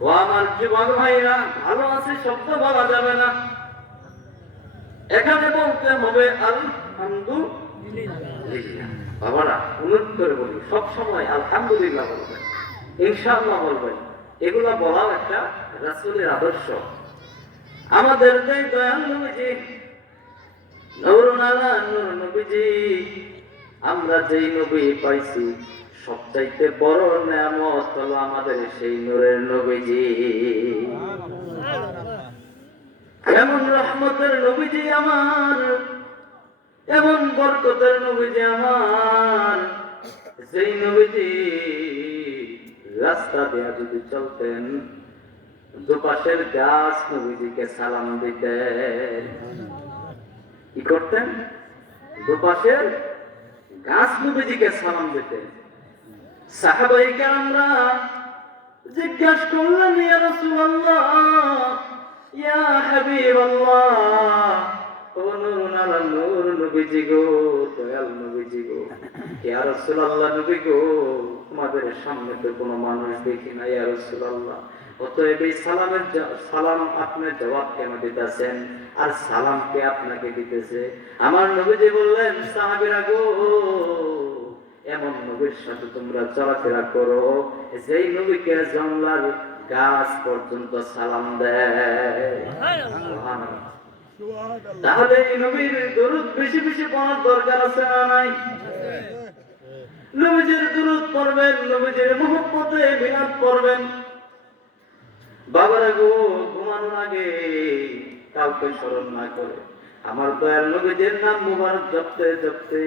ও আমার যুবক ভাইরা, ভালো আছে, শব্দ বলা যাবে না। এখানে বলতে হবে আলহামদুলিল্লাহ। বাবারা, অনুরোধ করে বলি, সব সময় আলহামদুলিল্লাহ বলবেন। ইনশাআল্লাহ বলবেন। এগুলা বলাও একটা রাসুলের আদর্শ। আমাদের যে দয়াল নবীজি নূরুন নূর নবীজি, আমরা যেই নবী পাইছি সবচাইতে বড় নেয়ামত হলো আমাদের সেই নূরের নবীজি। এমন রহমতের নবীজি আমার, এমন বরকতের নবীজি আমার। সেই নবীজি রাস্তা দেয়া যদি চলতেন, দুপাশের গাছ নবীজিকে সালাম দিতেন। কি করতেন? দুপাশের গাছ নবীজিকে সালাম দিতেন। তোমাদের সামনে তো কোনো মানুষ দেখি না, ইয়া রাসূলুল্লাহ, অতএব এই সালামের সালাম আপনার জবাব কেন দিতেছেন? আর সালাম কে আপনাকে দিতেছে? আমার নবীজি বললেন, সাহাবীরা গো এমন নবীর সাথে তোমরা চলাফেরা করো যেই নবীকে জঙ্গলার গাছ পর্যন্ত সালাম দেয়। তাহলে এই নবীর দরুদ বেশি বেশি পড়ার দরকার আছে না নাই? নবীজির দরুদ পড়বেন নবীজির মোহব্বতে মিলাদ পড়বেন। বাবারা গো ঘুমানোর আগে কাউকে স্মরণ না করে। আমার দয়াল নবীজির নাম মুবারক জপতে জপতে,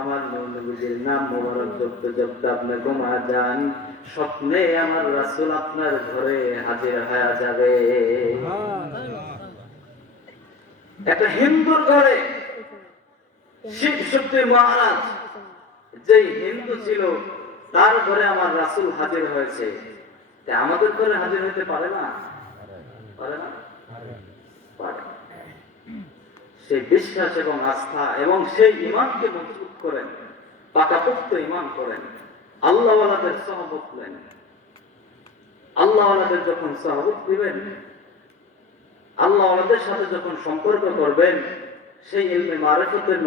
আমার নবীজির নাম মুবারক জপতে জপতে আপনি ঘুমা যান। স্বপ্নে আমার রাসূল আপনার ঘরে হাজির হয়ে যাবে। একটা হিন্দুর ঘরে শিব শক্তি মহারাজ যে হিন্দু ছিল, তার ঘরে আমার রাসুল হাজির হয়েছে। আমাদের ঘরে হাজির হতে পারে না? পারে না পারে সেই বিশ্বাস এবং আস্থা এবং সেই ইমানকে মজবুত করেন পাকাপোক্ত ইমান করেন আল্লাহওয়ালাদের সহবত নেন আল্লাহওয়ালাদের যখন সহবত দিবেন আল্লাহওয়ালাদের সাথে যখন সম্পর্ক করবেন সেই ইলমে মারেফতের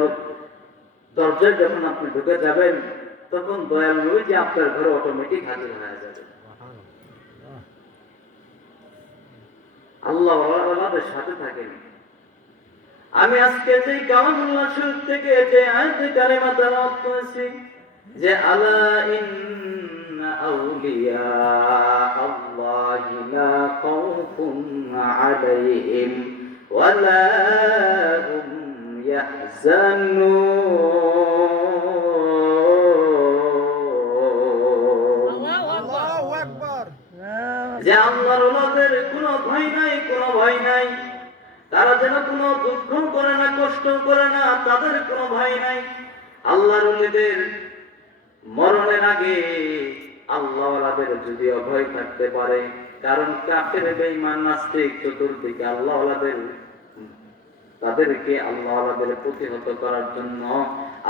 দরজায় যখন আপনি ঢুকে যাবেন তখন দয়াল নবী যে আপনার ঘরে অটোমেটিক হাজির হয়ে যাবে। আল্লাহ সাথে থাকেন। আমি আজকে যে কামানুল্লাহ শরীফ থেকে যে আয়াতে কালেমা তেলাওয়াত করেছি যে আলা ইন্না আউলিয়া আল্লাহি লা খাউফুন আলাইহিম ওয়ালা হুম ইয়াহজানুন। যে আল্লাহর ওলাদের কোনো ভয় নাই কোনো ভয় নাই। তারা যেন কোনো দুঃখ করে না, কষ্ট করে না, তাদের কোনো ভয় নাই। আল্লাহর ওলিদের মরণের আগে আল্লাহওয়ালাদের যদি অভয় থাকতে পারে, কারণ কাফের, বেঈমান, নাস্তিক চতুর্দিকে আল্লাহওয়ালাদের, তাদেরকে আল্লাহ প্রতিহত করার জন্য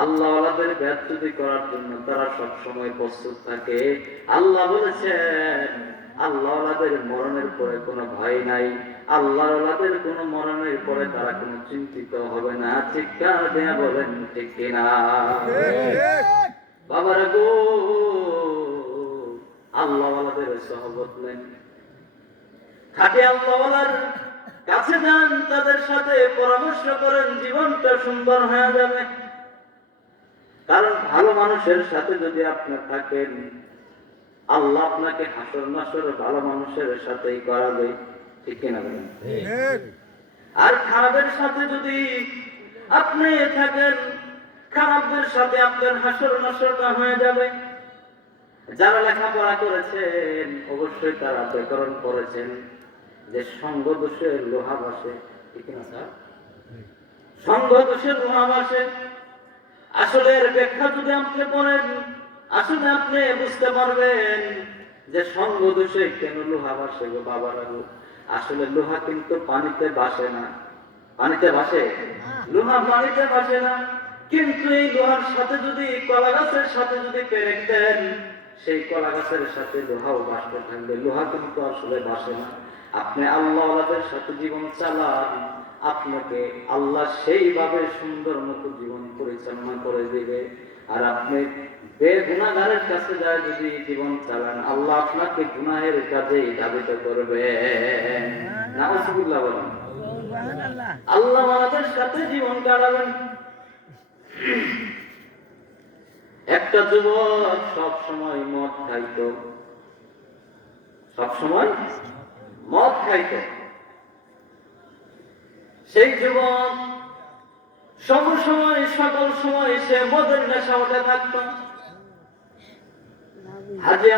আল্লাহ আলাদের ব্যর্থতি করার জন্য তারা সব সময় প্রস্তুত থাকে। আল্লাহ বলেছেন আল্লাহ মরণের পরে কোনো ভয় নাই। আল্লাহ আলাদের কোনো মরণের পরে তারা কোনো চিন্তিত হবে না। চিৎকার দেয়া বলেন, ঠিক কিনা? বাবার গো, আল্লাহ আলাদের সহবত নেন। খাটে আল্লাহওয়ালার কাছে যান, তাদের সাথে পরামর্শ করেন, জীবনটা সুন্দর হয়ে যাবে। কারণ ভালো মানুষের সাথে যদি আপনি থাকেন আল্লাহ আপনাকে হাসর নাসর ভালো মানুষের সাথেই করাবে ঠিক কিনা বলেন? আর খারাপের সাথে যদি আপনি থাকেন খারাপদের সাথে আপনার হাসর নাসরটা হয়ে যাবে। যারা লেখাপড়া করেছেন অবশ্যই তারা ব্যাকরণ করেছেন যে সঙ্গ দোষের লোহা বাসে ঠিক না স্যার? সঙ্গ দোষের লোহা বাসে আসলে এর ব্যাখ্যা যদি আপনি পড়েন আসলে আপনি বুঝতে পারবেন যে সঙ্গ দোষে কেন লোহা বাসে গো বাবারা গো? আসলে লোহা কিন্তু পানিতে বাসে না। পানিতে ভাসে? লোহা পানিতে ভাসে না। কিন্তু এই লোহার সাথে যদি, কলা গাছের সাথে যদি পেরেক দেন, সেই কলা গাছের সাথে লোহাও বাসতে থাকবে। লোহা কিন্তু আসলে বাসে না। আপনি আল্লাহ আল্লাহদের সাথে জীবন চালান। আপনাকে আল্লাহ সেইভাবে সুন্দর মতো জীবন পরিচালনা করে দিবে। আর আপনি বেগুনাগারের কাছে যায় যদি জীবন চালান আল্লাহ আপনাকে গুনাহের কাজে ধাবিত করবে। নাউজুবিল্লাহ বলেন। আল্লাহ আমাদের সাথে জীবন কাটাবেন। একটা যুবক সব সময় মদ খাইতো। সব সময় মদ খাইতো। সেই যুবক সব সময়, সকল সময় সে মদের নেশা হাজি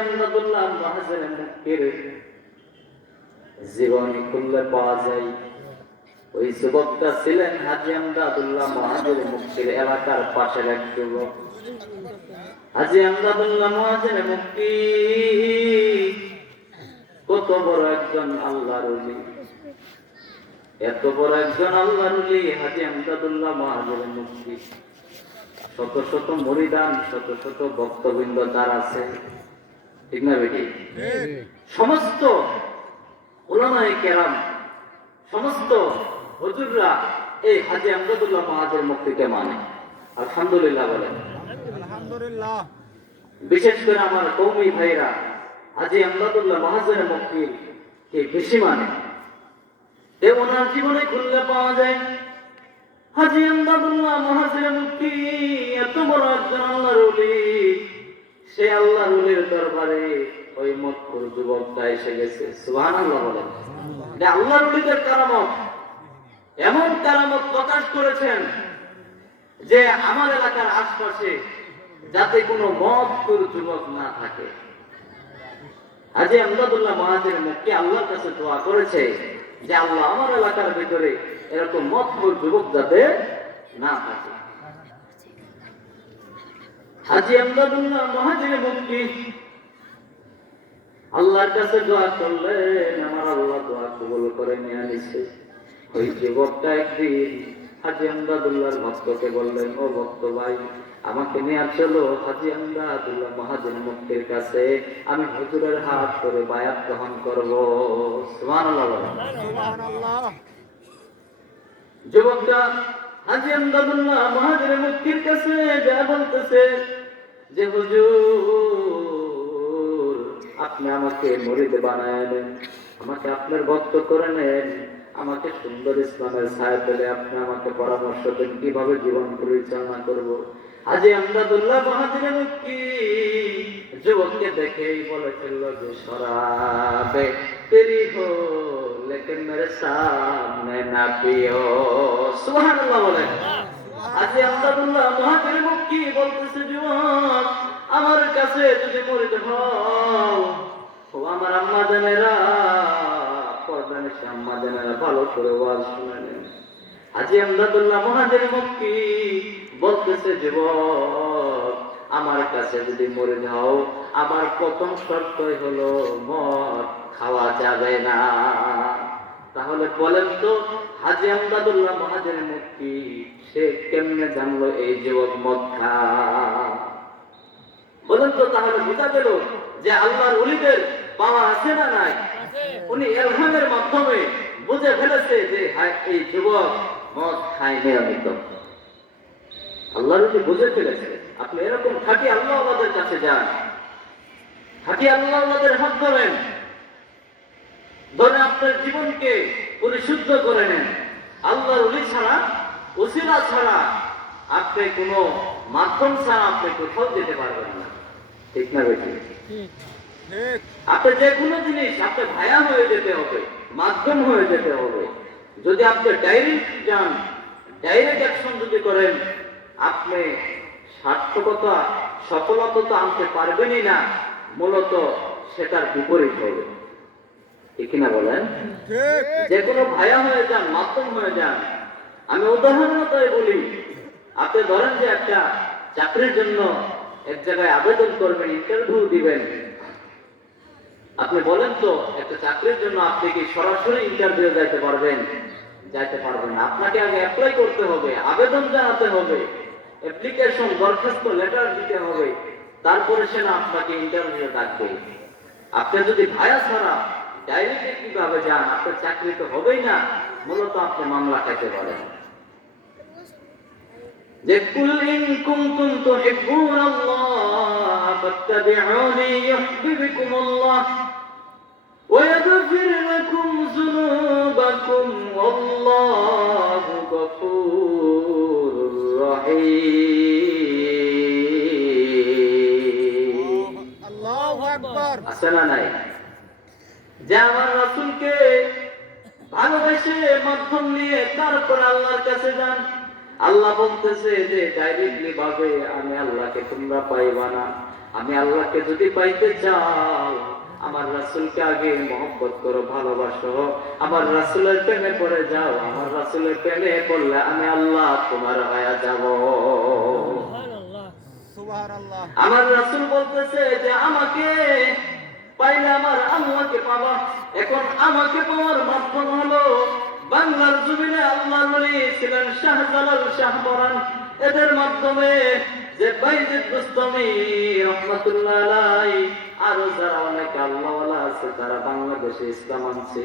খুললে পাওয়া যায়। ওই যুবকটা ছিলেন হাজি আমদাদুল্লাহ মহাজের মুক্তির এলাকার পাশের এক যুবক। হাজি আমদাদুল্লাহ মহাজের মুক্তি। কত বড় একজন আল্লাহ রলি এত বড় একজন আল্লাহ হাজি আমদাদুল্লাহ মহাজের মুক্তি শত শত মরিদান শত শত ভক্তবৃন্দ তার আছে। ঠিক না বেটি? সমস্ত ওলামায়ে কেরাম সমস্ত হুজুররা এই হাজি আমদাদুল্লাহ মহাজের মুক্তিকে মানে। আলহামদুলিল্লাহ বলেন আলহামদুলিল্লাহ। বিশেষ করে আমার কৌমি ভাইরা হাজি আমদাদুল্লাহ মহাজের মুক্তির কে বেশি মানে। ওনার জীবনে খুললে পাওয়া যায়। হাজি মুক্তি এত বড় একজন সে দরবারে ওই মক্কুর যুবকটা এসে গেছে। সুহান আল্লাহ কারামত। এমন কারামত প্রকাশ করেছেন যে আমার এলাকার আশপাশে যাতে কোনো মদ যুবক না থাকে। আজি আমদাদুল্লাহ মহাজের মুখকে আল্লাহর কাছে দোয়া করেছে। যে আল্লাহ আমার এলাকার ভিতরে এরকম মদ যুবক যাতে না থাকে। হাজি আমদাদুল্লাহ মুক্তি। আল্লাহর কাছে দোয়া করলেন, আমার আল্লাহ দোয়া করে নিয়ে নিছে। ওই যুবকটা একদিন হাজি আমদাদুল্লাহর ভক্তকে বললেন, ও ভক্ত ভাই আমাকে নিয়ে চলো হাজি আমদাদুল্লাহ মহাজিন মুক্তির কাছে। আমি হুজুরের হাত করে বায়াত গ্রহণ করব। সুবহানাল্লাহ যুবকটা হাজি আমদাদুল্লাহ মহাজির মুক্তির কাছে যা বলতেছে যে হুজুর আপনি আমাকে মরিদ বানায় নেন আমাকে আপনার ভক্ত করে নেন আমাকে সুন্দর ইসলামের ছায়া পেলে আপনি আমাকে পরামর্শ দেন কীভাবে জীবন পরিচালনা করব? আজি আমদাদুল্লাহ মহাজির মুক্তি। যুবককে দেখেই বলে ফেলল যে সরাবে তেরি হো, লেকিন মেরে সামনে না পিও সুবহানাল্লাহ বলেন। আজি আমদাদুল্লাহ মহাজির মুক্তি বলতেছে, যুবক, আমার কাছে যদি মরিতে হও, ও আমার আম্মা জানেরা, পর্দানে আম্মা জানেরা, ভালো করে ওয়াজ শুনে আজি আমদাদুল্লাহ মহাজির মুক্তি বলতেছে যুবক আমার কাছে যদি মরে যাও আমার প্রথম শর্তই হলো মদ খাওয়া যাবে না। তাহলে বলেন তো হাজি আমদাদুল্লাহ মহাজের মুক্তি সে কেমনে জানলো এই যুবক মদ খায়? বলেন তো তাহলে বোঝা গেল যে আল্লাহর অলিদের পাওয়া আছে না নাই? উনি এলহামের মাধ্যমে বুঝে ফেলেছে যে হায়, এই যুবক মদ খায় নিয়মিত আল্লাহর অলি বুঝে ফেলেছে। আপনি এরকম খাটি আল্লাহ আমাদের কাছে যান। খাটি আল্লাহ আমাদের হাত ধরেন। ধরে আপনার জীবনকে পরিশুদ্ধ করে নেন। আল্লাহর অলি ছাড়া, ওসিলা ছাড়া আপনি কোনো মাধ্যম ছাড়া আপনি কোথাও যেতে পারবেন না। ঠিক না বেশি আপনি যে কোনো জিনিস আপনার ভায়া হয়ে যেতে হবে, মাধ্যম হয়ে যেতে হবে। যদি আপনি ডাইরেক্ট যান ডাইরেক্ট অ্যাকশন যদি করেন আপনি সার্থকতা সফলতা তো আনতে পারবেনই না মূলত সেটার বিপরীত হবে। ঠিক কিনা বলেন? যে কোনো ভায়া হয়ে যান মাধ্যম হয়ে যান আমি উদাহরণতায় বলি। আপনি ধরেন যে একটা চাকরির জন্য এক জায়গায় আবেদন করবেন ইন্টারভিউ দিবেন। আপনি বলেন তো একটা চাকরির জন্য আপনি কি সরাসরি ইন্টারভিউ যাইতে পারবেন? যাইতে পারবেন আপনাকে আগে অ্যাপ্লাই করতে হবে আবেদন জানাতে হবে। অ্যাপ্লিকেশন দরখাস্ত লেটার দিতে হবে তারপরে সে না আপনাকে ইন্টারভিউ ডাকবে আপনি যদি ভায়া ছাড়া ডাইরেক্ট কিভাবে যান আপনার চাকরি তো হবেই না মূলত আপনি মামলা খাইতে পারেন যে কুল ইন কুনতুম তুহিব্বুন আল্লাহ ফাত্তাবিউনি ইউহিব্বুকুমুল্লাহ ويغفر لكم ذنوبكم والله غفور রহিম আছে না নাই? যে আমার রসুলকে ভালোবেসে মাধ্যম নিয়ে তারপর আল্লাহর কাছে যান, আল্লাহ বলতেছে যে, ডাইরেক্টলি ভাবে, আমি আল্লাহকে তোমরা পাইবা না। আমি আল্লাহকে যদি পাইতে চাও আমার রাসূলকে আগে মহব্বত করো ভালোবাসো। আমার রাসূলের প্রেমে পড়ে যাও আমার রাসূলের প্রেমে পড়লে আমি আল্লাহ তোমার হয়ে যাব। আমার রাসূল বলতেছে যে আমাকে পাইলে আমার আল্লাহকে পাবা। এখন আমাকে পাওয়ার মাধ্যম হলো বাংলার জমিনে আল্লাহর ওলি ছিলেন শাহজালাল শাহপরান এদের মাধ্যমে যে বাইজিদ বুস্তামি রহমাতুল্লাহ আলাই আরও যারা অনেক আল্লাহওয়ালা আছে তারা বাংলাদেশে ইসলাম আনছে।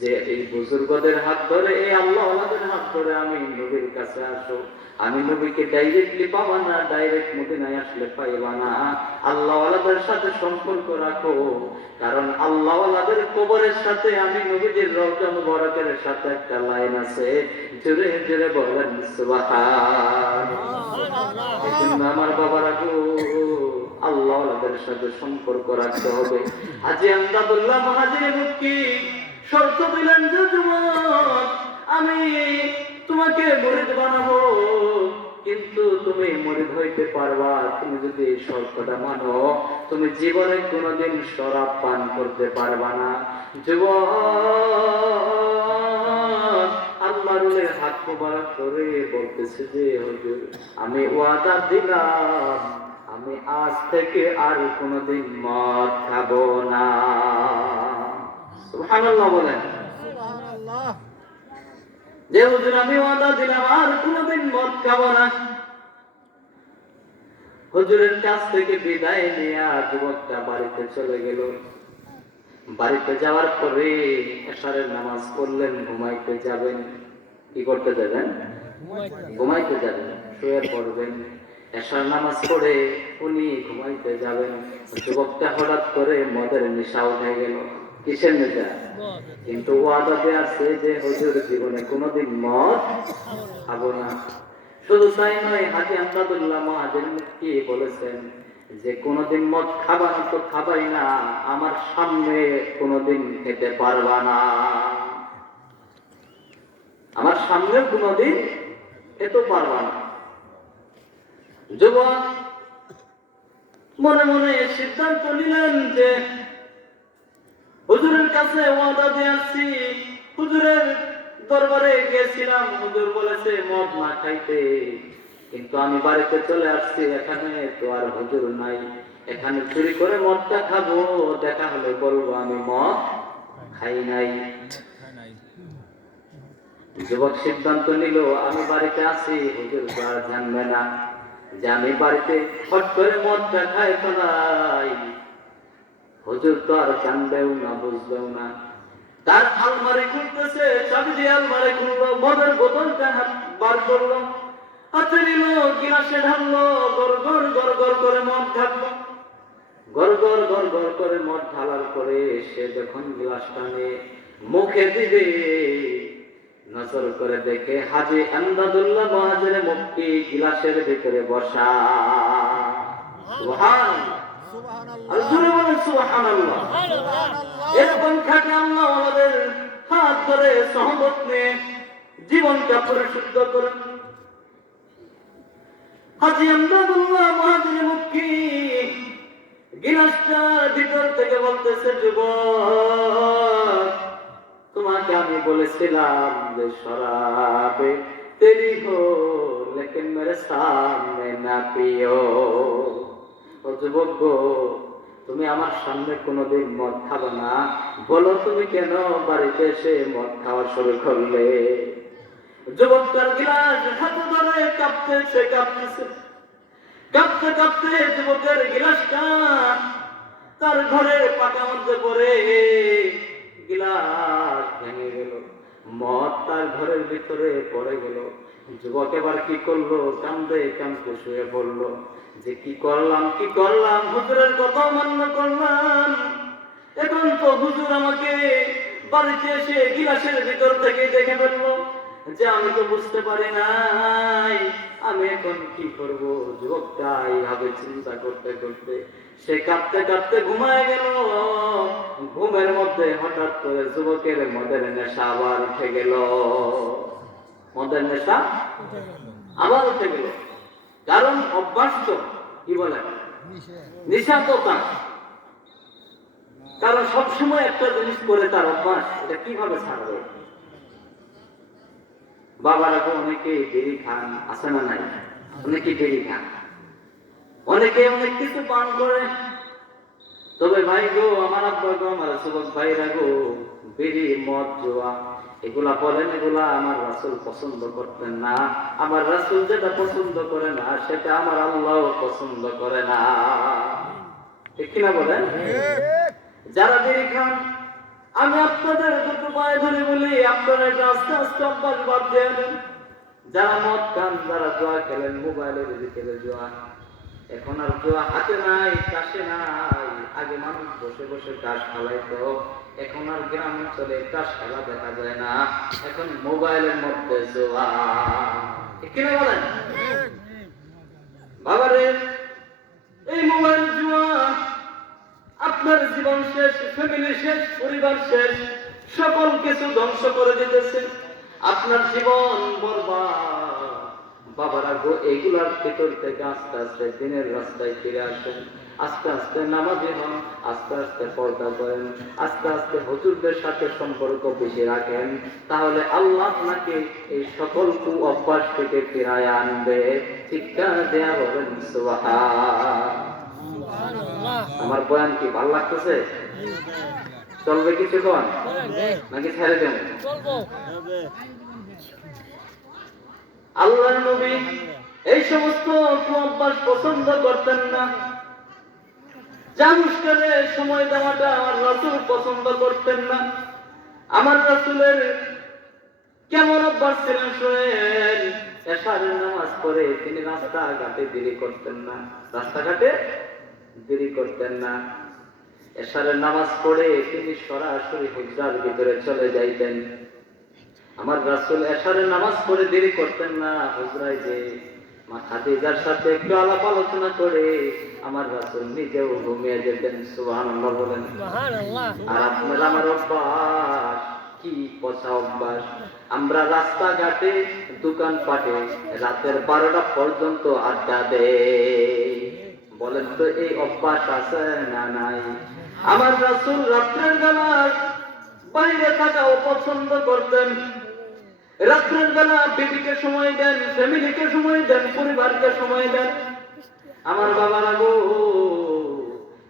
যে এই বুজুর্গদের হাত ধরে এই আল্লাহওয়ালাদের হাত ধরে আমি নবীর কাছে আসো। আমি নবীকে ডাইরেক্টলি পাবা না ডাইরেক্ট মদিনায় আসলে পাইবা না। আল্লাহওয়ালাদের সাথে সম্পর্ক রাখো। কারণ আল্লাহওয়ালাদের কবরের সাথে আমি নবীজির রওজা মুবারকের সাথে একটা লাইন আছে। জোরে জোরে বলেন সুবহান। আমার বাবারা গো আল্লাহওয়ালাদের সাথে সম্পর্ক রাখতে হবে। আজি আমদাদুল্লাহ মহাজির মুক্তি, শর্ত দিলেন যে আমি তোমাকে মরিদ বানাবো। কিন্তু তুমি মরিদ হইতে পারবা, তুমি যদি এই শর্তটা মানো, তুমি জীবনে কোনোদিন শরাব পান করতে পারবা না। যুবক আল্লাহর হাত মোবারক করে বলতেছে যে, হুজুর, আমি ওয়াদা দিলাম আমি আজ থেকে আর কোনোদিন মদ খাব না। সুবহানাল্লাহ বলেন। সুবহানাল্লাহ। যে হুজুর আমি ওয়াদা দিলাম আর কোনোদিন মদ খাব না। হুজুরের কাছ থেকে বিদায় নিয়ে যুবকটা বাড়িতে চলে গেল। বাড়িতে যাওয়ার পরে এশারের নামাজ পড়লেন ঘুমাইতে যাবেন। কি করতে যাবেন? ঘুমাইতে যাবেন। শুয়ে পড়বেন। এশার নামাজ পড়ে, উনি ঘুমাইতে যাবেন যুবকটা হঠাৎ করে মদের নেশা উঠে গেল। কিসের নেশা? কিন্তু ওয়াদাতে আছে যে হুজুর জীবনে কোনোদিন মদ খাব না। শুধু তাই নয়, হাজি মহাজের বলেছেন যে, কোনোদিন মদ খাবা না তো খাবাই না, আমার সামনে কোনোদিন খেতে পারবা না। আমার সামনে কোনোদিন খেতে পারবা না। যুবক মনে মনে সিদ্ধান্ত নিলেন যে হুজুরের কাছে ওয়াদা দিয়ে আসছি হুজুরের দরবারে গেছিলাম হুজুর বলেছে, মদ না খাইতে। কিন্তু আমি বাড়িতে চলে আসছি, এখানে তো আর হুজুর নাই। এখানে চুরি করে মদটা খাব, দেখা হলে বলব, আমি মদ খাই নাই। যুবক সিদ্ধান্ত নিল, আমি বাড়িতে আছি, হুজুর তো আর জানবে না। যে আমি বাড়িতে হট করে মদটা খাই ফেলাই হুজুর তো আর জানবেও না, বুঝবেও না। তার আলমারি খুলতেছে, চাবি দিয়ে আলমারি খুললো, মদের বোতলটা বার করল। হাতে নিল, গিলাসে ঢাললো গর গর গর গর করে মদ ঢাললো। গর গর গর গর করে মদ ঢালার পরে সে যখন গিলাসটা নিয়ে মুখে দিবে নজর করে দেখে হাজি আন্দাদুল্লাহ মহাজের মুক্তি গিলাসের ভিতরে বসা। জীবনটা পরিশুদ্ধ করেন। হাজি আমদাদুল্লাহ মহাজির মুক্তি গিলাসটা ভিতর থেকে বলতেছে যুবক তোমাকে আমি বলেছিলাম যে শরাবে তেরি হো, লেকিন মেরে সামনে না পিও ও যুবক গো, তুমি আমার সামনে কোনোদিন মদ খাবে না। বলো তুমি কেন বাড়িতে এসে মদ খাওয়া শুরু করলে? যুবকটার গিলাস হাতে ধরে কাঁপতেছে কাঁপতেছে। কাঁপতে কাঁপতে যুবকের গিলাসটা তার ঘরের পাকা মধ্যে পড়ে। গিলাস ভেঙে গেল। মদ তার ঘরের ভিতরে পড়ে গেল। যুবক এবার কি করল? কান্দে কান্দতে শুয়ে পড়ল। যে কি করলাম কি করলাম? হুজুরের কথা মান্য করলাম। এখন তো হুজুর আমাকে বাড়িতে এসে গিলাসের ভিতর থেকে দেখে ফেলল। যে আমি তো বুঝতে পারি নাই, আমি এখন কি করব? যুবকটা এইভাবে চিন্তা করতে করতে সে কাঁপতে কাঁপতে ঘুমায় গেল। ঘুমের মধ্যে হঠাৎ করে যুবকের মদের নেশা আবার উঠে গেল। মদের নেশা আবার উঠে গেল। কারণ অভ্যাস তো, কি বলে? নেশা তো তার। কারণ সবসময় একটা জিনিস করে তার অভ্যাস, এটা কীভাবে ছাড়বে? বাবারা তো অনেকে দেরি খান আছে না নাই? অনেকে দেরি খান। অনেকে অনেক কিছু পান করে। তবে ভাই গো আমার আব্বা গো আমার যুবক ভাইরা গো বেরি মদ জোয়া এগুলা বলেন এগুলা আমার রাসুল পছন্দ করতেন না। আমার রাসুল যেটা পছন্দ করে না সেটা আমার আল্লাহ পছন্দ করে না। ঠিক কিনা বলেন? যারা দেরি খান আমি আপনাদের দুটো পায়ে ধরে বলি, আপনারা এটা আস্তে আস্তে অভ্যাস বাদ দেন যারা মদ খান যারা জোয়া খেলেন মোবাইলে যদি খেলে জোয়া। এখন আর জোয়া হাতে নাই, কাশে নাই। আগে মানুষ বসে বসে তাস খেলাইতো এখন আর গ্রাম অঞ্চলে তাস খেলা দেখা যায় না। এখন মোবাইলের মধ্যে জোয়া। কিনা বলেন? বাবারে, এই মোবাইল জুয়া আপনার জীবন শেষ ফ্যামিলি শেষ, পরিবার শেষ, সকল কিছু ধ্বংস করে দিতেছে। আপনার জীবন বরবাদ। বাবারা থেকে আস্তে আস্তে দিনের রাস্তায় ফিরে আসেন। আস্তে আস্তে নামাজি হন, আস্তে আস্তে পর্দা করেন, আস্তে আস্তে হুজুরদের সাথে সম্পর্ক বেশি রাখেন। তাহলে আল্লাহ আপনাকে এই সকল কু অভ্যাস থেকে ফিরায় আনবে। শিক্ষা দেয়া সুবহান। আমার বয়ান কি ভালো লাগতেছে? চলবে কিছুক্ষণ নাকি ছেড়ে দেব? আল্লাহ নবী এই সমস্ত অভ্যাস পছন্দ করতেন না। জানুষ্কারে সময় দেওয়াটা আমার রসুল পছন্দ করতেন না। আমার রসুলের কেমন অভ্যাস ছিলেন শোনেন এশারের নামাজ পড়ে তিনি রাস্তাঘাটে দেরি করতেন না। রাস্তাঘাটে দেরি করতেন না। এশারের নামাজ পড়ে তিনি সরাসরি হুজরার ভিতরে চলে যাইতেন। আমার রাসূল এশারের নামাজ পড়ে দেরি করতেন না। হুজরায় যে মা খাদিজার সাথে একটু আলাপ আলোচনা করে আমার রাসূল নিজেও ঘুমিয়ে যেতেন সুবহানাল্লাহ বলেন। আর আপনার আমার অভ্যাস কি পচা অভ্যাস? আমরা রাস্তাঘাটে দোকান পাটে রাতের বারোটা পর্যন্ত আড্ডা দেই। বলেন তো এই অভ্যাস আছে না নাই? আমার রাসূল রাত্রের বেলা বাইরে থাকাও পছন্দ করতেন। রাত্রের বেলা বিবিকে সময় দেন, ফ্যামিলিকে সময় দেন, পরিবারকে সময় দেন। আমার বাবারা গো,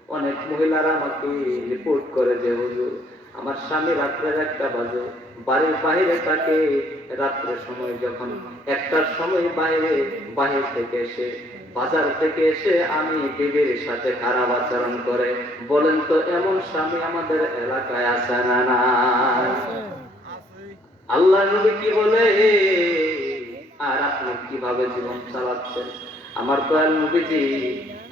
অনেক মহিলারা আমাকে রিপোর্ট করে যে, হুজুর, আমার স্বামী রাত্রের একটা বাজে। বাড়ির বাইরে থাকে রাত্রের সময় যখন একটার সময় বাইরে, বাহির থেকে এসে বাজার থেকে এসে আমি বিবির সাথে খারাপ আচরণ করে, বলেন তো এমন স্বামী আমাদের এলাকায় আছে না না আল্লাহ নবী কি বলে? আর আপনি কীভাবে জীবন চালাচ্ছেন? আমার তো আর নবীজি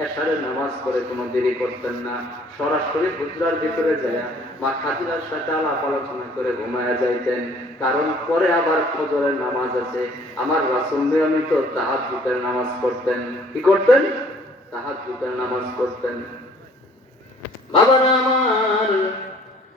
এসারে নামাজ করে কোনো দেরি করতেন না। সরাসরি হুজরার ভিতরে যায়, মা খাদিরার সাথে আলাপ আলোচনা করে ঘুমায়া যাইতেন। কারণ পরে আবার ফজরের নামাজ আছে। আমার রাসুল নিয়মিত তাহার জুতের নামাজ পড়তেন। কি করতেন? তাহার জুতের নামাজ করতেন বাবা আমার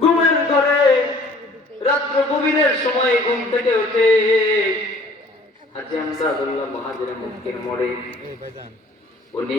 ঘুমের ঘরে রাত্র গভীরের সময় ঘুম থেকে ওঠে উঠে হাজি আমরা মহাজের মুখের মোড়ে। উনি